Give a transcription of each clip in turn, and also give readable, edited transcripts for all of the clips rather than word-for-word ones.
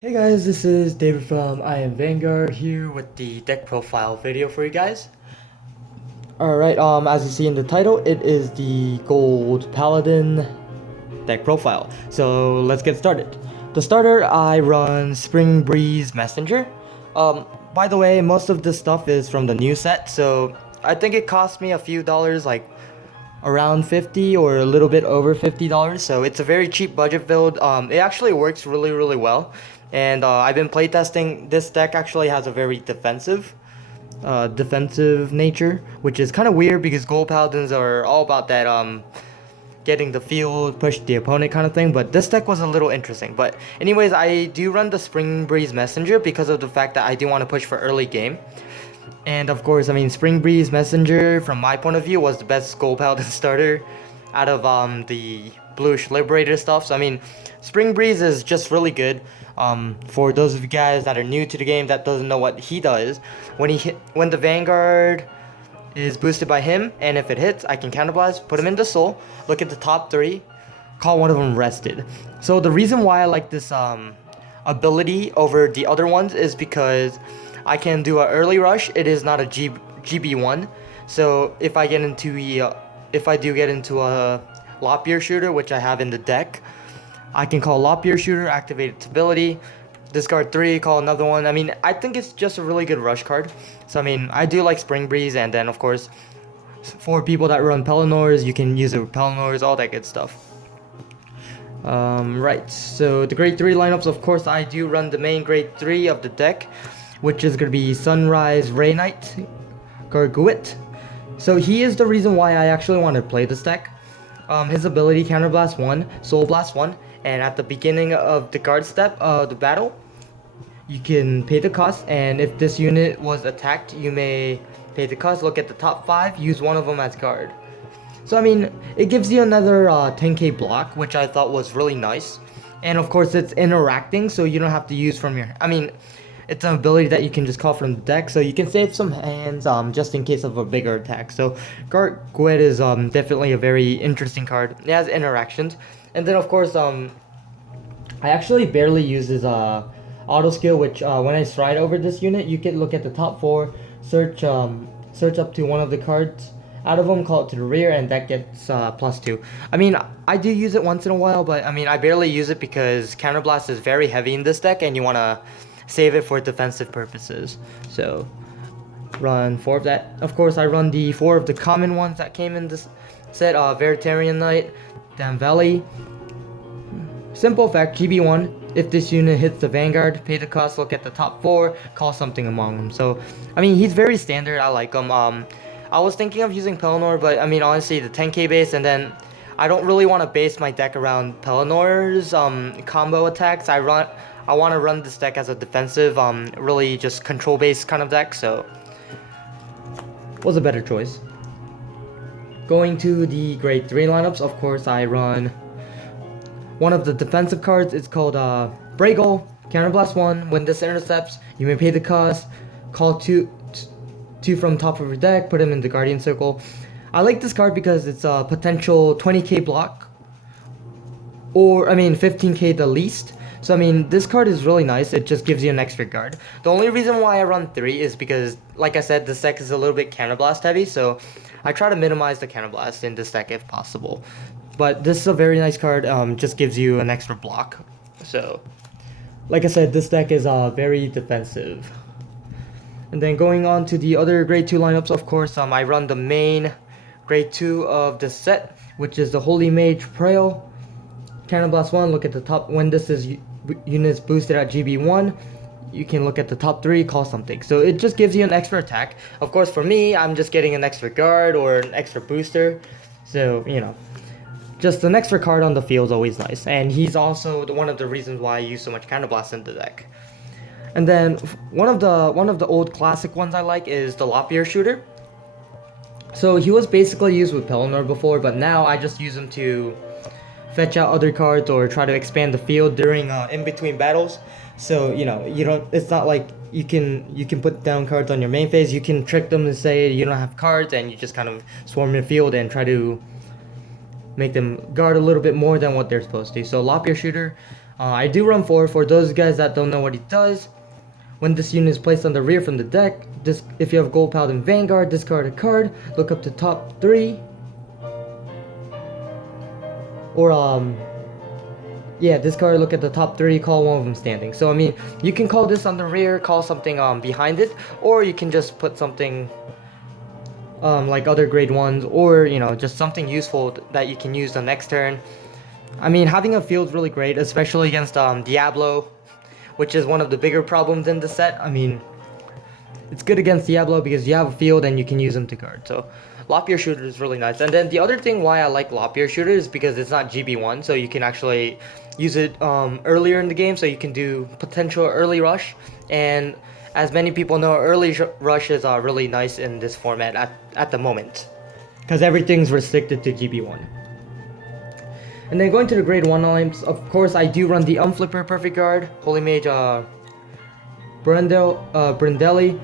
Hey guys, this is David from Iamvanguard here with the deck profile video for you guys. Alright, as you see in the title, it is the gold Paladin deck profile. So let's get started. The starter, I run Spring Breeze Messenger. By the way, most of this stuff is from the new set, so I think it cost me a few dollars, like around 50 or a little bit over $50, so it's a very cheap budget build. It actually works really well, and I've been playtesting. This deck actually has a very defensive nature, which is kind of weird because gold paladins are all about that getting the field, push the opponent kind of thing, but this deck was a little interesting. But anyways, I do run the Spring Breeze Messenger because of the fact that I do want to push for early game. And of course, I mean, Spring Breeze Messenger, from my point of view, was the best Gold Paladin starter out of the Bluish Liberator stuff. So I mean, Spring Breeze is just really good. For those of you guys that are new to the game that doesn't know what he does, when the Vanguard is boosted by him, and if it hits, I can counterblast, put him into soul, look at the top three, call one of them rested. So the reason why I like this ability over the other ones is because I can do an early rush. It is not a GB1, so if I get into if I do get into a Lop-Ear Shooter, which I have in the deck, I can call Lop-Ear Shooter, activate its ability, discard 3, call another one. I mean, I think it's just a really good rush card. So I mean, I do like Spring Breeze, and then of course, for people that run Pelinors, you can use it with Pelinors, all that good stuff. Right, so the grade 3 lineups, of course, I do run the main grade 3 of the deck, which is going to be Sunrise Ray Knight Garguit. So he is the reason why I actually want to play this deck. His ability, Counterblast 1, Soul Blast 1, and at the beginning of the guard step of the battle, you can pay the cost, and if this unit was attacked, you may pay the cost, look at the top 5, use one of them as guard. So I mean, it gives you another 10k block, which I thought was really nice. And of course, it's interacting, so you don't have to use from your... I mean, it's an ability that you can just call from the deck, so you can save some hands just in case of a bigger attack. So Garguet is definitely a very interesting card. It has interactions. And then of course, I actually barely use his auto skill, which when I stride over this unit, you can look at the top 4, search up to one of the cards out of them, call it to the rear, and that gets +2. I mean, I do use it once in a while, but I mean, I barely use it because Counterblast is very heavy in this deck, and you want to save it for defensive purposes. So run 4 of that. Of course, I run the 4 of the common ones that came in this set. Veritarian Knight, Dam Valley. Simple effect, GB1. If this unit hits the Vanguard, pay the cost, look at the top 4, call something among them. So, I mean, he's very standard. I like him. I was thinking of using Pelinor, but I mean, honestly, the 10k base, and then I don't really want to base my deck around Pelinor's combo attacks. I want to run this deck as a defensive, really just control-based kind of deck, so was a better choice. Going to the grade 3 lineups, of course, I run one of the defensive cards. It's called Bragle, Counterblast 1. When this intercepts, you may pay the cost, call 2 from top of your deck, put them in the Guardian Circle. I like this card because it's a potential 20k block, or I mean 15k the least. So I mean, this card is really nice. It just gives you an extra guard. The only reason why I run 3 is because, like I said, this deck is a little bit Counterblast heavy, so I try to minimize the Counterblast in this deck if possible. But this is a very nice card, just gives you an extra block. So, like I said, this deck is very defensive. And then going on to the other grade 2 lineups, of course, I run the main grade 2 of the set, which is the Holy Mage Prael. Counterblast 1, look at the top. When this is units boosted at GB1, you can look at the top 3, call something. So it just gives you an extra attack. Of course, for me, I'm just getting an extra guard or an extra booster. So, you know, just an extra card on the field is always nice. And he's also one of the reasons why I use so much Counterblast in the deck. And then one of the old classic ones I like is the Lop-Ear Shooter. So he was basically used with Pelinor before, but now I just use him to fetch out other cards or try to expand the field during in between battles. So you know, it's not like you can put down cards on your main phase. You can trick them to say you don't have cards, and you just kind of swarm the field and try to make them guard a little bit more than what they're supposed to. So Lop-Ear Shooter, I do run 4. For those guys that don't know what he does, when this unit is placed on the rear from the deck, if you have Gold Paladin Vanguard, discard a card, look up to top 3. Or, discard, look at the top 3, call one of them standing. So, I mean, you can call this on the rear, call something behind it, or you can just put something like other grade 1s, or, you know, just something useful that you can use the next turn. I mean, having a field is really great, especially against Diablo, which is one of the bigger problems in the set. I mean, it's good against Diablo because you have a field and you can use them to guard. So, Lop-Ear Shooter is really nice. And then the other thing why I like Lop-Ear Shooter is because it's not GB1, so you can actually use it earlier in the game, so you can do potential early rush. And as many people know, early rush is really nice in this format at the moment, because everything's restricted to GB1. And then going to the grade 1 lines, of course I do run the Unflipper Perfect Guard, Holy Mage Brindelli.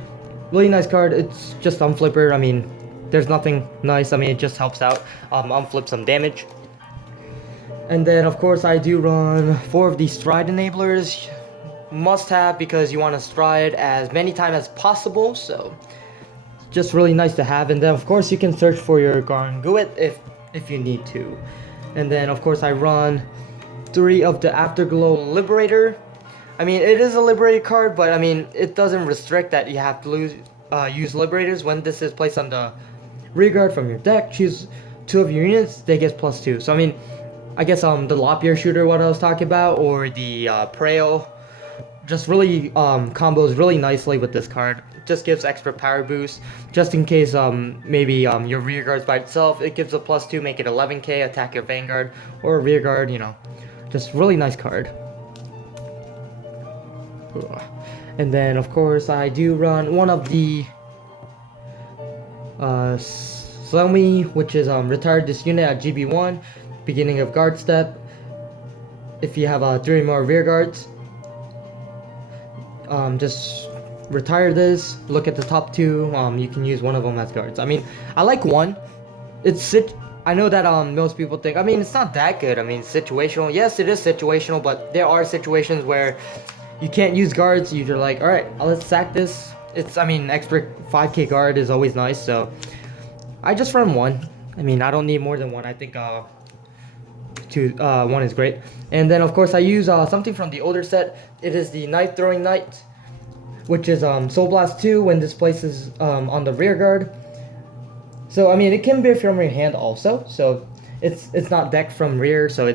Really nice card. It's just Unflipper. I mean, there's nothing nice. I mean, it just helps out unflip some damage. And then of course I do run 4 of these Stride Enablers. Must have, because you want to stride as many times as possible, so just really nice to have. And then of course you can search for your Garnguit if you need to. And then of course I run 3 of the Afterglow Liberator. I mean, it is a Liberator card, but I mean, it doesn't restrict that you have to use Liberators. When this is placed on the rear guard from your deck, choose 2 of your units, they get +2. So I mean, I guess the Lop-Ear Shooter, what I was talking about, or the Preo, just really combos really nicely with this card. It just gives extra power boost, just in case maybe your rear guard's by itself. It gives a +2, make it 11k, attack your Vanguard or rear guard, you know, just really nice card. And then of course I do run one of the Slomi, which is retired this unit at GB1, beginning of guard step. If you have 3 more rear guards, just retire this, look at the top 2, you can use one of them as guards. I mean, I like 1. I know that most people think, I mean, it's not that good. I mean, situational. Yes, it is situational, but there are situations where you can't use guards. You're like, all right, let's sack this. I mean, extra 5k guard is always nice, so I just run 1. I mean, I don't need more than 1. I think 1 is great. And then of course I use something from the older set. It is the Knife Throwing Knight, which is Soul Blast 2 when this places on the rear guard. So I mean, it can be from your hand also, so it's not decked from rear, so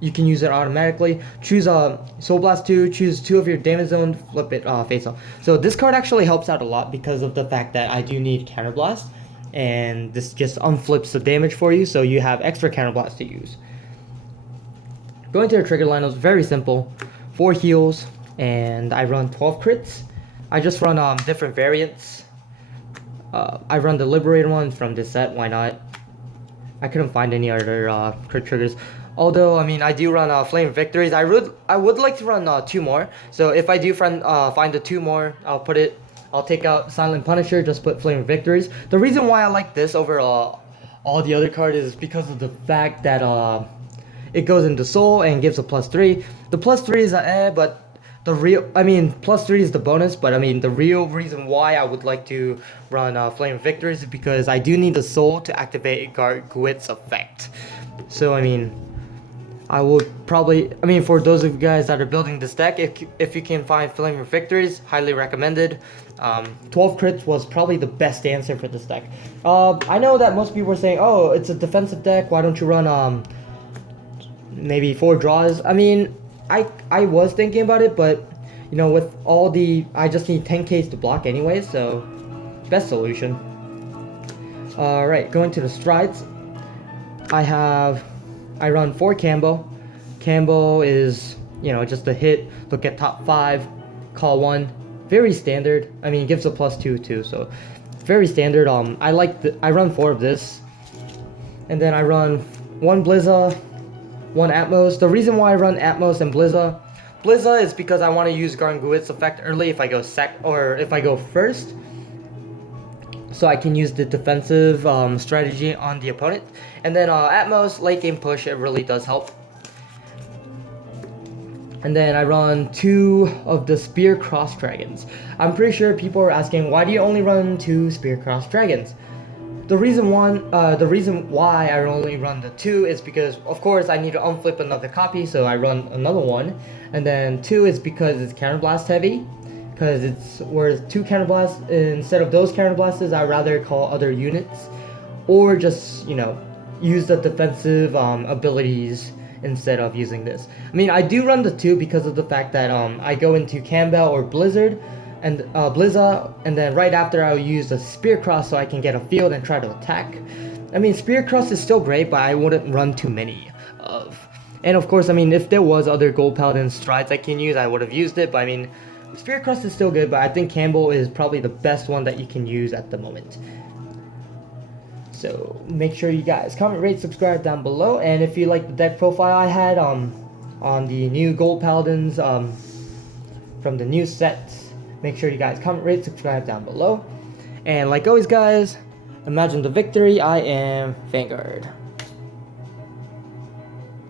you can use it automatically. Choose Soul Blast 2, choose 2 of your damage zone, flip it face off. So this card actually helps out a lot because of the fact that I do need Counterblast, and this just unflips the damage for you, so you have extra Counterblast to use. Going to the trigger lineup, very simple. 4 heals, and I run 12 crits. I just run different variants. I run the Liberator one from this set, why not? I couldn't find any other crit triggers. Although, I mean, I do run Flame Victories. I would like to run 2 more. So if I do find the 2 more, I'll take out Silent Punisher, just put Flame Victories. The reason why I like this over all the other cards is because of the fact that it goes into Soul and gives a +3. The +3 is but +3 is the bonus, but I mean, the real reason why I would like to run Flame Victories is because I do need the Soul to activate Garnguit's effect. So I mean, for those of you guys that are building this deck, if you can find Flame Victories, highly recommended. 12 crits was probably the best answer for this deck. I know that most people are saying, oh, it's a defensive deck, why don't you run maybe 4 draws? I mean, I was thinking about it, but you know, with I just need 10Ks to block anyway, so best solution. Alright, going to the strides. I run 4 Cambo. Cambo is, you know, just a hit, look at top 5, call 1. Very standard. I mean, it gives a +2 too, so very standard. I run 4 of this. And then I run 1 Blizza, 1 Atmos. The reason why I run Atmos and Blizza is because I want to use Garnguit's effect early if I go if I go first, so I can use the defensive strategy on the opponent. And then Atmos, late game push, it really does help. And then I run 2 of the Spear Cross Dragons. I'm pretty sure people are asking, why do you only run 2 Spear Cross Dragons? The reason why I only run the 2 is because, of course, I need to unflip another copy, so I run another one. And then 2 is because it's counterblast heavy, because it's worth 2 counterblasts. Instead of those counterblasters, I'd rather call other units, or just, you know, use the defensive abilities instead of using this. I mean, I do run the 2 because of the fact that I go into Campbell or Blizzard, and and then right after I'll use the Spear Cross so I can get a field and try to attack. I mean, Spear Cross is still great, but I wouldn't run too many of. And of course, I mean, if there was other Gold Paladin strides I can use, I would have used it, but I mean, Spear Cross is still good, but I think Campbell is probably the best one that you can use at the moment. So make sure you guys comment, rate, subscribe down below, and if you like the deck profile I had on the new Gold Paladins from the new sets, make sure you guys comment, rate, subscribe down below. And like always guys, imagine the victory. I am Vanguard.